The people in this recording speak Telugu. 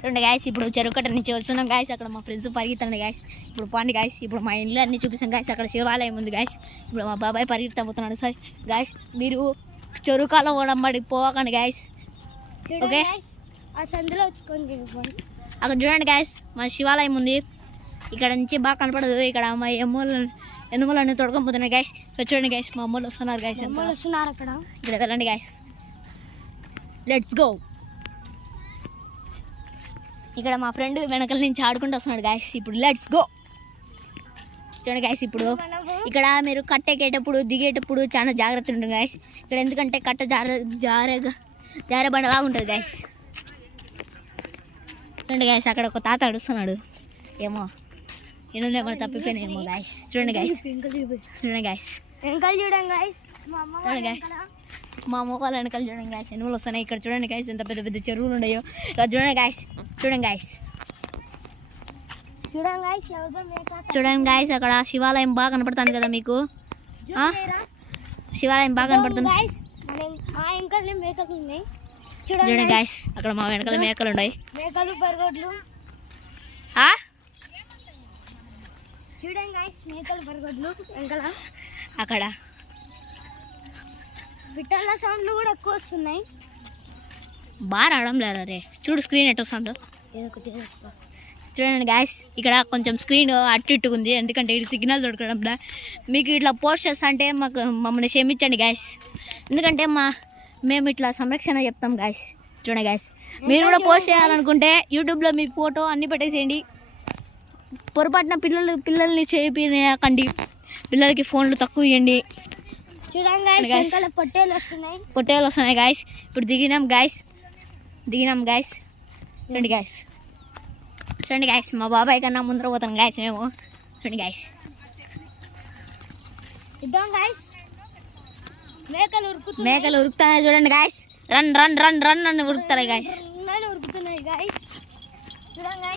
చూడండి గాయస్ ఇప్పుడు చెరువు కట్ట నుంచి వస్తున్నాం గాయస్. అక్కడ మా ఫ్రెండ్స్ పరిగెత్తండి గాయస్. ఇప్పుడు పోండి గాయస్. ఇప్పుడు మా ఇల్లు అన్నీ చూపిస్తాం గాయస్. అక్కడ శివాలయం ఉంది గాయస్. ఇప్పుడు మా బాబాయ్ పరిగెత్తబోతున్నాడు సార్ గాయస్. మీరు చెరువు కాలం ఓడమ్మడి పోకండి గాయస్. ఓకే అక్కడ చూడండి గాయస్ మా శివాలయం ఉంది. ఇక్కడ నుంచి బాగా కనపడదు. ఇక్కడ మా ఎనుమలన్నీ తొడకపోతున్నాయి గాయస్. చూడండి గాయస్ మా అమ్మలు వస్తున్నారు గాయస్. వస్తున్నారు అక్కడ. ఇక్కడ వెళ్ళండి గాయస్. Let's go. ఇక్కడ మా ఫ్రెండ్ వెనకల నుంచి ఆడుకుంటూ వస్తున్నాడు గాయస్. ఇప్పుడు లెట్స్ గో. చూడండి గాయస్ ఇప్పుడు ఇక్కడ మీరు కట్టెక్కేటప్పుడు దిగేటప్పుడు చాలా జాగ్రత్తగా ఉంటుంది గాయస్. ఇక్కడ ఎందుకంటే కట్ట జారే బండలా ఉంటుంది గాయస్. చూడండి గాయస్ అక్కడ ఒక తాత అడుస్తున్నాడు. ఏమో ఎన్నులు ఏమో తప్పిపోయినాయేమో గాయస్. చూడండి గాయస్. చూడండి గాయస్ చూడండి గాయస్ మా అమ్మ వాళ్ళ వెనకాల చూడండి గాయస్ ఎనుమలు వస్తున్నాయి. ఇక్కడ చూడండి గాయస్ ఎంత పెద్ద పెద్ద చెరువులు ఉన్నాయో. ఇక్కడ చూడండి గాయస్. చూడండి గాయస్. చూడండి గాయస్ అక్కడ శివాలయం బాగా కనపడుతుంది కదా మీకు. శివాలయం బాగా కనపడుతుంది. చూడండి గాయస్ అక్కడ మా వెనకాల మేకలు ఉన్నాయి. మేకలు బర్గొడ్లు చూడండి గాయస్. మేకలు బర్గొడ్లు వెనకాల అక్కడ పిట్టల సౌండ్లు కూడా ఎక్కువ వస్తున్నాయి. బాగా రావడం లేదా రే. చూడు స్క్రీన్ ఎట్ వస్తుందో. చూడండి గాయస్ ఇక్కడ కొంచెం స్క్రీన్ అట్టు ఇట్టుగా ఉంది. ఎందుకంటే ఇటు సిగ్నల్ దొరకడం మీకు ఇట్లా పోస్ట్ చేస్తా అంటే మమ్మల్ని క్షమించండి గాయస్. ఎందుకంటే మేము ఇట్లా సంరక్షణ చెప్తాం గాయస్. చూడండి గాయస్ మీరు కూడా పోస్ట్ చేయాలనుకుంటే యూట్యూబ్లో మీ ఫోటో అన్నీ పెట్టేసేయండి. పొరపాటున పిల్లల్ని చేయించకండి. పిల్లలకి ఫోన్లు తక్కువ ఇవ్వండి. చూడండి గాయస్ పొట్టేలు వస్తున్నాయి గాయస్. ఇప్పుడు దిగినాం గాయస్. చూడండి గాయస్. చూడండి గాయస్ మా బాబాయ్ కన్నా ముందర పోతాం గాయస్ మేము. చూడండి గాయస్ మేకలు ఉరుకుతున్నాయి. చూడండి guys. Run run run run అని ఉరుకుతాయి గాయస్.